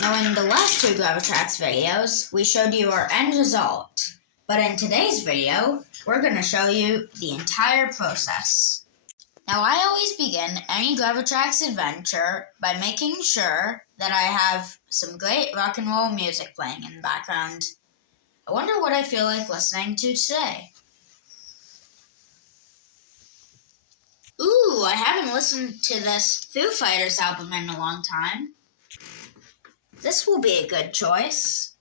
Now in the last two Gravitrax videos, we showed you our end result. But in today's video, we're going to show you the entire process. Now I always begin any Gravitrax adventure by making sure that I have some great rock and roll music playing in the background. I wonder what I feel like listening to today. Ooh, I haven't listened to this Foo Fighters album in a long time. This will be a good choice.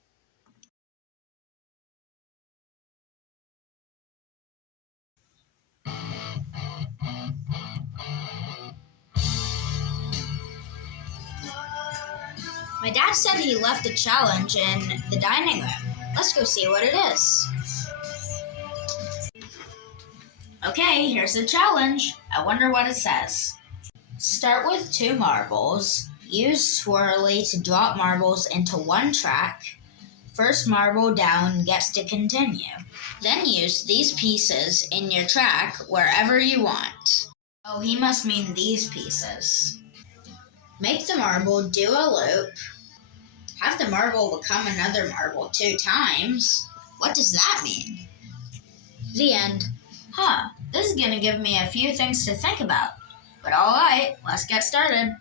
My dad said he left a challenge in the dining room. Let's go see what it is. Okay, here's the challenge. I wonder what it says. Start with 2 marbles. Use swirly to drop marbles into one track. First marble down gets to continue. Then use these pieces in your track wherever you want. Oh, he must mean these pieces. Make the marble do a loop. Have the marble become another marble 2 times. What does that mean? The end. This is going to give me a few things to think about. But alright, let's get started.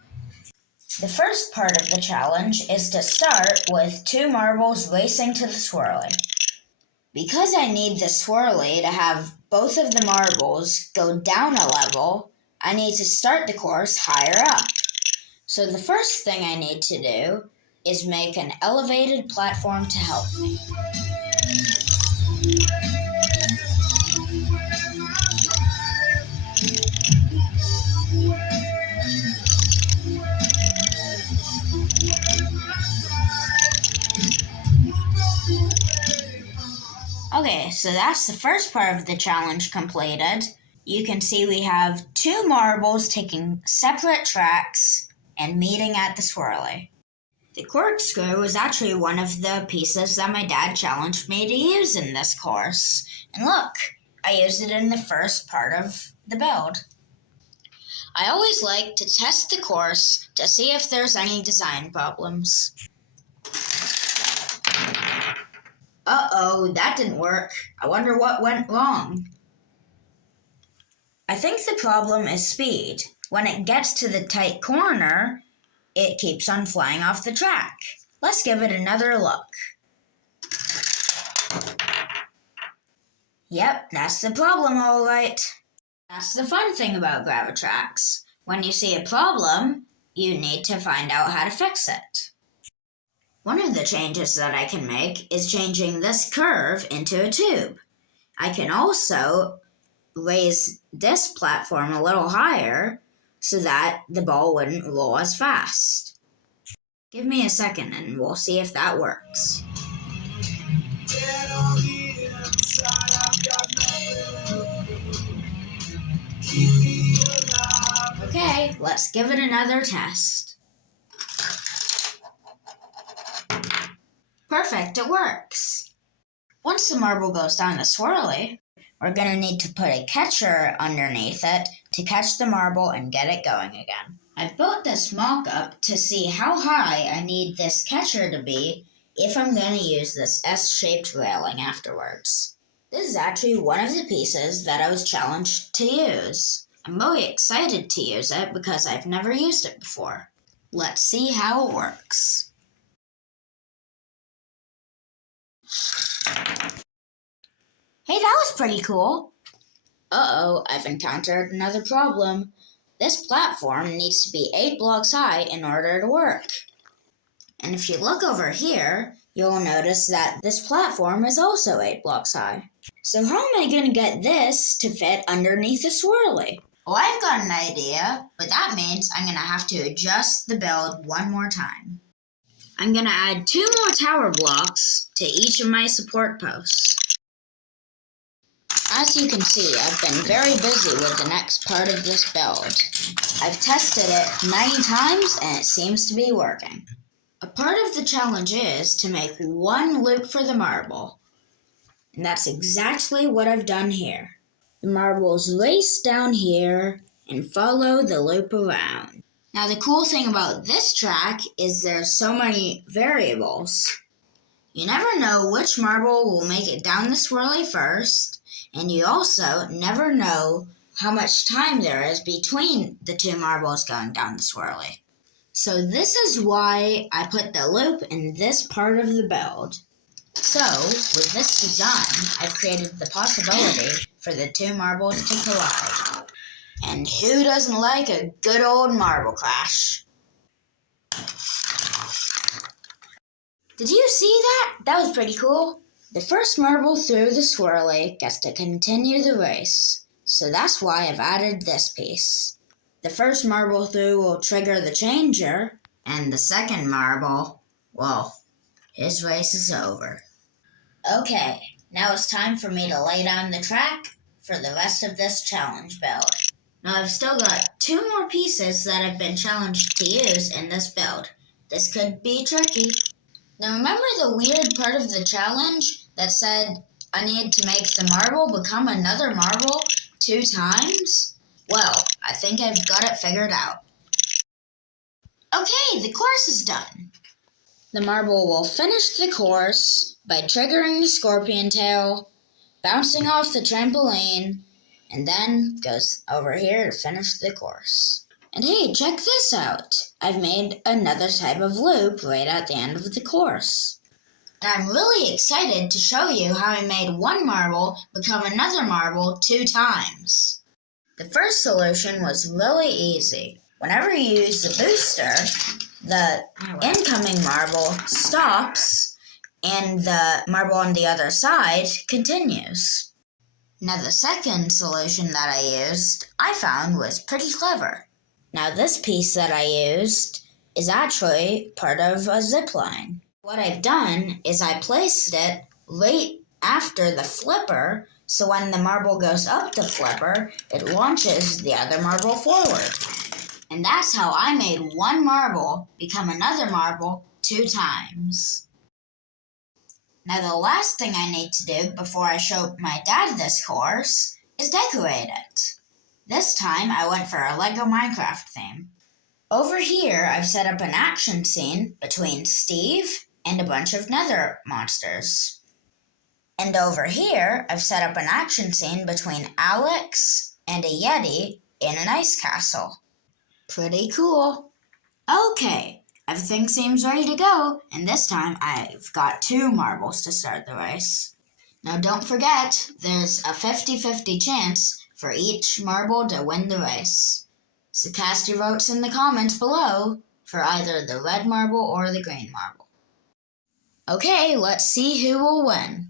The first part of the challenge is to start with 2 marbles racing to the swirly. Because I need the swirly to have both of the marbles go down a level, I need to start the course higher up. So the first thing I need to do is make an elevated platform to help me. Okay, so that's the first part of the challenge completed. You can see we have 2 marbles taking separate tracks and meeting at the swirly. The corkscrew was actually one of the pieces that my dad challenged me to use in this course. And look, I used it in the first part of the build. I always like to test the course to see if there's any design problems. Uh-oh, that didn't work. I wonder what went wrong. I think the problem is speed. When it gets to the tight corner, it keeps on flying off the track. Let's give it another look. Yep, that's the problem, all right. That's the fun thing about Gravitrax. When you see a problem, you need to find out how to fix it. One of the changes that I can make is changing this curve into a tube. I can also raise this platform a little higher so that the ball wouldn't roll as fast. Give me a second and we'll see if that works. Okay, let's give it another test. Perfect, it works. Once the marble goes down the swirly, we're going to need to put a catcher underneath it to catch the marble and get it going again. I've built this mock-up to see how high I need this catcher to be if I'm going to use this S-shaped railing afterwards. This is actually one of the pieces that I was challenged to use. I'm really excited to use it because I've never used it before. Let's see how it works. Hey, that was pretty cool. Uh-oh, I've encountered another problem. This platform needs to be 8 blocks high in order to work. And if you look over here, you'll notice that this platform is also 8 blocks high. So how am I going to get this to fit underneath the swirly? Well, I've got an idea, but that means I'm going to have to adjust the build one more time. I'm going to add 2 more tower blocks to each of my support posts. As you can see, I've been very busy with the next part of this build. I've tested it many times and it seems to be working. A part of the challenge is to make 1 loop for the marble. And that's exactly what I've done here. The marbles race down here and follow the loop around. Now the cool thing about this track is there's so many variables. You never know which marble will make it down the swirly first, and you also never know how much time there is between the two marbles going down the swirly. So this is why I put the loop in this part of the build. So, with this design, I've created the possibility for the two marbles to collide. And who doesn't like a good old marble clash? Did you see that? That was pretty cool. The first marble through the swirly gets to continue the race, so that's why I've added this piece. The first marble through will trigger the changer, and the second marble, well, his race is over. Okay, now it's time for me to lay down the track for the rest of this challenge build. Now I've still got 2 more pieces that I've been challenged to use in this build. This could be tricky. Now remember the weird part of the challenge that said I need to make the marble become another marble 2 times? Well, I think I've got it figured out. Okay, the course is done. The marble will finish the course by triggering the scorpion tail, bouncing off the trampoline, and then goes over here to finish the course. And hey, check this out. I've made another type of loop right at the end of the course. And I'm really excited to show you how I made one marble become another marble 2 times. The first solution was really easy. Whenever you use the booster, the incoming marble stops and the marble on the other side continues. Now the second solution that I used, I found was pretty clever. Now this piece that I used is actually part of a zip line. What I've done is I placed it right after the flipper, so when the marble goes up the flipper, it launches the other marble forward. And that's how I made one marble become another marble 2 times. Now the last thing I need to do before I show my dad this course is decorate it. This time I went for a Lego Minecraft theme. Over here I've set up an action scene between Steve and a bunch of nether monsters. And over here I've set up an action scene between Alex and a Yeti in an ice castle. Pretty cool. Okay, everything seems ready to go, and this time I've got 2 marbles to start the race. Now don't forget, there's a 50-50 chance for each marble to win the race. So cast your votes in the comments below for either the red marble or the green marble. Okay, let's see who will win.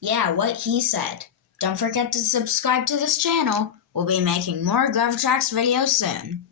Yeah, what he said. Don't forget to subscribe to this channel. We'll be making more Gravitrax videos soon.